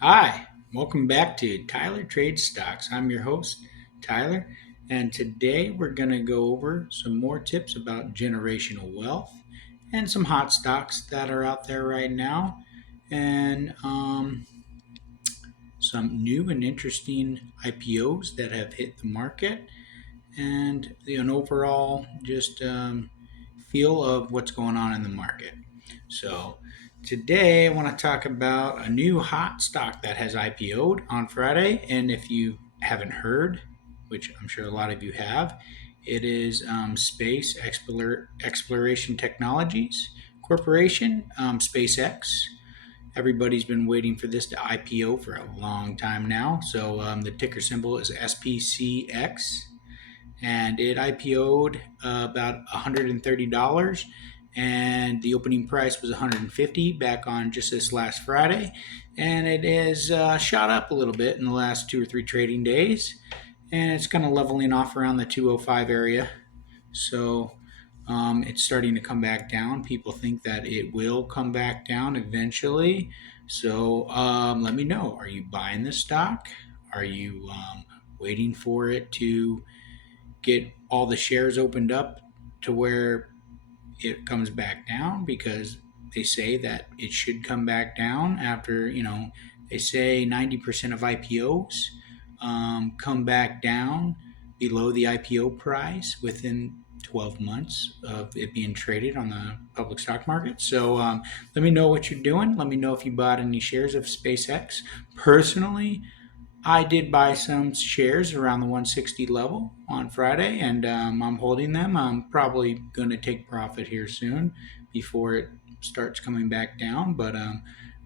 Hi, welcome back to Tyler Trades Stocks. I'm your host, Tyler, and today we're going to go over some more tips about generational wealth and some hot stocks that are out there right now, and some new and interesting IPOs that have hit the market, and an overall just feel of what's going on in the market. So, today I want to talk about a new hot stock that has IPO'd on Friday. And if you haven't heard, which I'm sure a lot of you have, it is Space Exploration Technologies Corporation, SpaceX. Everybody's been waiting for this to IPO for a long time now. So the ticker symbol is SPCX, and it IPO'd about $130, and the opening price was 150 back on just this last Friday, and it has shot up a little bit in the last 2 or 3 trading days, and it's kind of leveling off around the 205 area. So it's starting to come back down. People think that it will come back down eventually. So let me know. Are you buying the stock? Are you waiting for it to get all the shares opened up to where it comes back down? Because they say that it should come back down after, they say 90% of IPOs come back down below the IPO price within 12 months of it being traded on the public stock market. So let me know what you're doing. Let me know if you bought any shares of SpaceX. Personally, I did buy some shares around the 160 level on Friday, and I'm holding them. I'm probably going to take profit here soon before it starts coming back down. But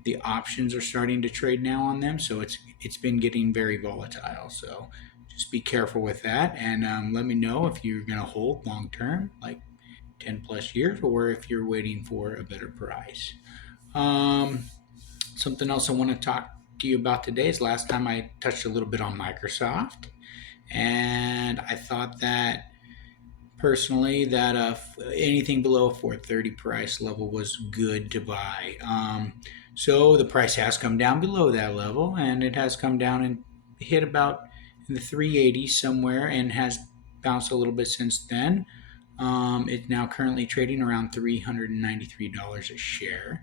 the options are starting to trade now on them, so it's been getting very volatile. So just be careful with that, and let me know if you're going to hold long term, like 10 plus years, or if you're waiting for a better price. Um, Something else I want to talk to you about today is last time I touched a little bit on Microsoft, and I thought that personally that anything below a 430 price level was good to buy. So the price has come down below that level, and it has come down and hit about in the 380 somewhere, and has bounced a little bit since then. It's now currently trading around $393 a share.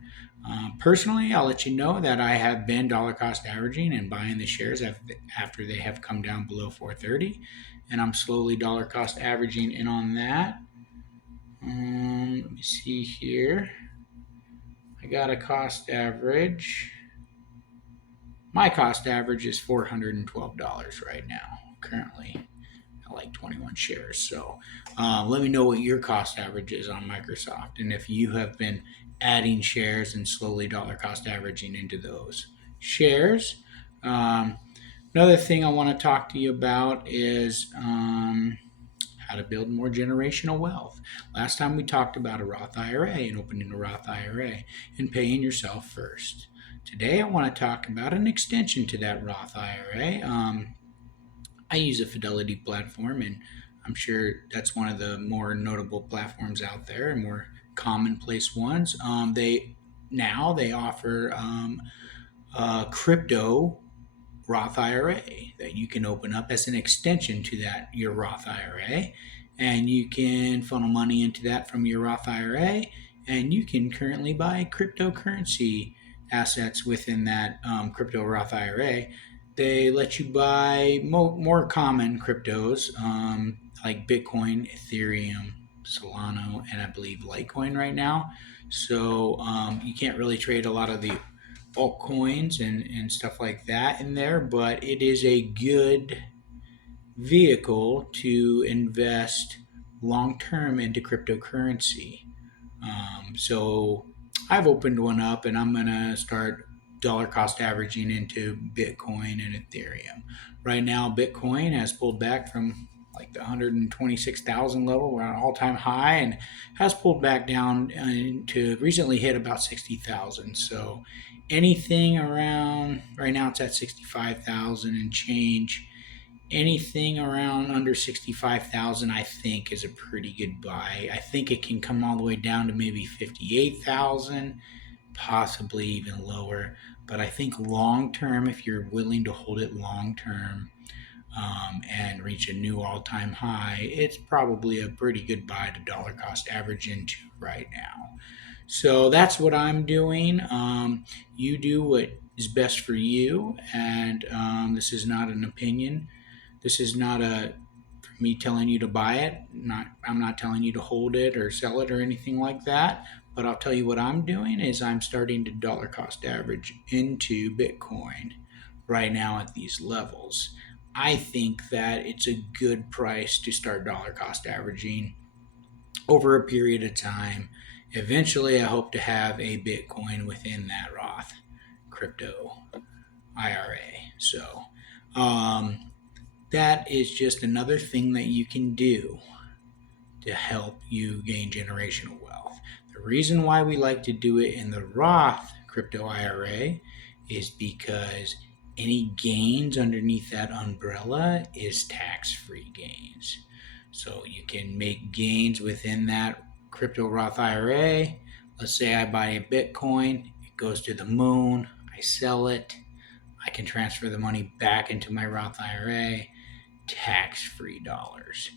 Personally, I'll let you know that I have been dollar cost averaging and buying the shares after they have come down below 430, and I'm slowly dollar cost averaging in on that. Let me see here. I got a cost average. My cost average is $412 right now, currently. Like 21 shares. So let me know what your cost average is on Microsoft, and if you have been adding shares and slowly dollar cost averaging into those shares. Um, Another thing I want to talk to you about is how to build more generational wealth. Last time we talked about a Roth IRA and opening a Roth IRA and paying yourself first. Today I want to talk about an extension to that Roth IRA. I use a Fidelity platform, and I'm sure that's one of the more notable platforms out there and more commonplace ones. They offer a crypto Roth IRA that you can open up as an extension to that your Roth IRA, and you can funnel money into that from your Roth IRA, and you can currently buy cryptocurrency assets within that crypto Roth IRA. They let you buy more common cryptos like Bitcoin, Ethereum, Solana, and I believe Litecoin right now. So you can't really trade a lot of the altcoins and stuff like that in there, but it is a good vehicle to invest long term into cryptocurrency. So I've opened one up, and I'm going to start dollar cost averaging into Bitcoin and Ethereum. Right now, Bitcoin has pulled back from like the 126,000 level. We're at an all time high, and has pulled back down to recently hit about 60,000. So anything around right now, it's at 65,000 and change. Anything around under 65,000, I think, is a pretty good buy. I think it can come all the way down to maybe 58,000, possibly even lower. But I think long term, if you're willing to hold it long term, and reach a new all-time high, it's probably a pretty good buy to dollar cost average into right now. So that's what I'm doing. You do what is best for you, and this is not an opinion. This is not a me telling you to buy it. I'm not telling you to hold it or sell it or anything like that. But I'll tell you what I'm doing is I'm starting to dollar cost average into Bitcoin right now at these levels. I think that it's a good price to start dollar cost averaging over a period of time. Eventually, I hope to have a Bitcoin within that Roth crypto IRA. So, um, that is just another thing that you can do to help you gain generational wealth. The reason why we like to do it in the Roth crypto IRA is because any gains underneath that umbrella is tax-free gains. So you can make gains within that crypto Roth IRA. Let's say I buy a Bitcoin, it goes to the moon, I sell it, I can transfer the money back into my Roth IRA, tax-free dollars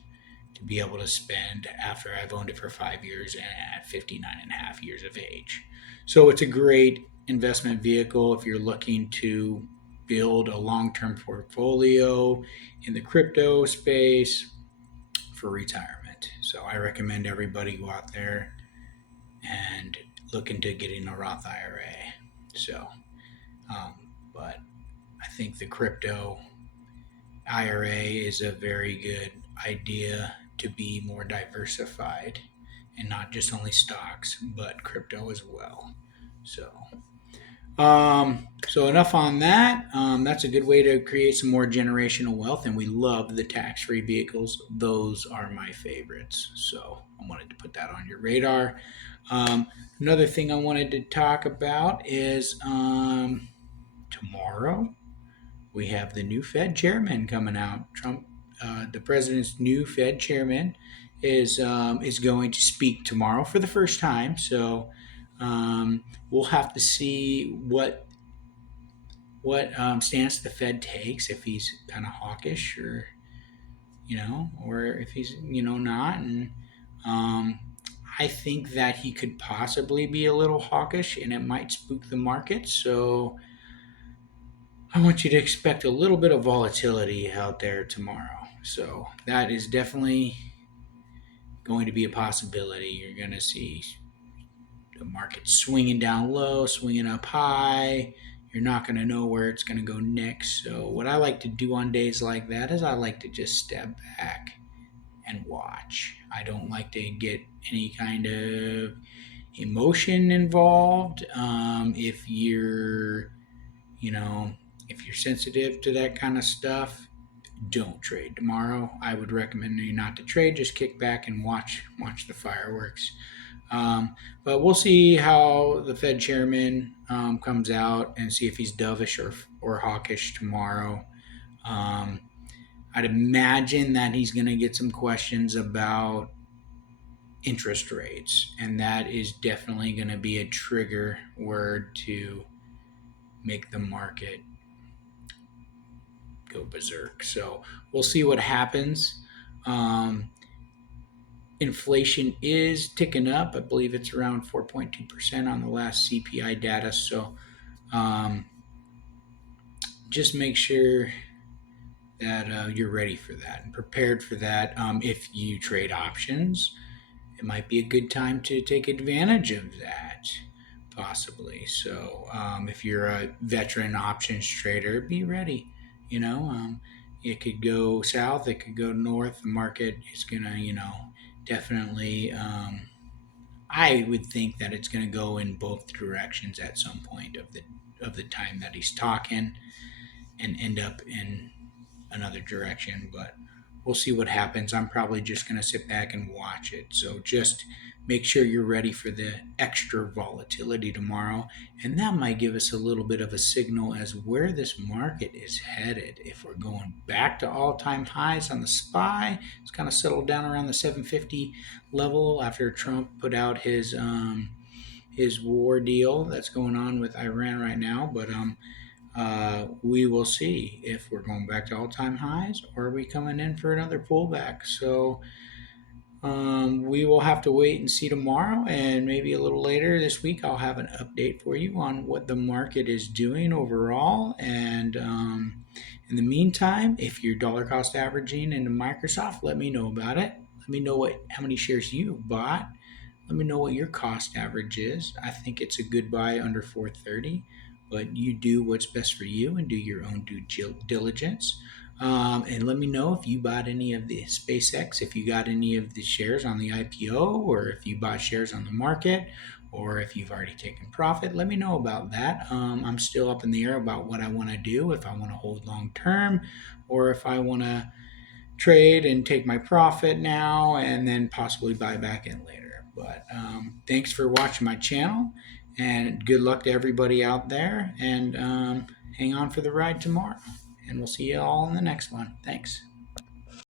to be able to spend after I've owned it for 5 years and at 59 and a half years of age. So it's a great investment vehicle if you're looking to build a long-term portfolio in the crypto space for retirement. So I recommend everybody go out there and look into getting a Roth IRA. So, um, but I think the crypto IRA is a very good idea to be more diversified and not just only stocks, but crypto as well. So, so enough on that. That's a good way to create some more generational wealth, and we love the tax-free vehicles. Those are my favorites. So I wanted to put that on your radar. Another thing I wanted to talk about is tomorrow we have the new Fed chairman coming out. Trump, the president's new Fed chairman, is going to speak tomorrow for the first time. So we'll have to see what stance the Fed takes, if he's kind of hawkish or or if he's not. And um, I think that he could possibly be a little hawkish, and it might spook the market. So I want you to expect a little bit of volatility out there tomorrow. So that is definitely going to be a possibility. You're going to see the market swinging down low, swinging up high. You're not going to know where it's going to go next. So what I like to do on days like that is I like to just step back and watch. I don't like to get any kind of emotion involved. If you're you know, if you're sensitive to that kind of stuff, don't trade tomorrow. I would recommend you not to trade. Just kick back and watch the fireworks. But we'll see how the Fed chairman comes out and see if he's dovish or hawkish tomorrow. Um, I'd imagine that he's going to get some questions about interest rates, and that is definitely going to be a trigger word to make the market go berserk. So we'll see what happens. Um, Inflation is ticking up. I believe it's around 4.2% on the last CPI data. So um, just make sure that you're ready for that and prepared for that. If you trade options, it might be a good time to take advantage of that, possibly. So if you're a veteran options trader, be ready. It could go south, it could go north. The market is gonna, definitely. I would think that it's gonna go in both directions at some point of the time that he's talking, and end up in another direction. But we'll see what happens. I'm probably just going to sit back and watch it. So just make sure you're ready for the extra volatility tomorrow. And that might give us a little bit of a signal as where this market is headed. If we're going back to all-time highs on the SPY, it's kind of settled down around the 750 level after Trump put out his his war deal that's going on with Iran right now. But we will see if we're going back to all-time highs or are we coming in for another pullback. So we will have to wait and see tomorrow, and maybe a little later this week, I'll have an update for you on what the market is doing overall. And in the meantime, if you're dollar cost averaging into Microsoft, let me know about it. Let me know how many shares you've bought. Let me know what your cost average is. I think it's a good buy under 430, but you do what's best for you and do your own due diligence. And let me know if you bought any of the SpaceX, if you got any of the shares on the IPO, or if you bought shares on the market, or if you've already taken profit. Let me know about that. I'm still up in the air about what I want to do, if I want to hold long term, or if I want to trade and take my profit now and then possibly buy back in later. But thanks for watching my channel, and good luck to everybody out there. And hang on for the ride tomorrow. And we'll see you all in the next one. Thanks.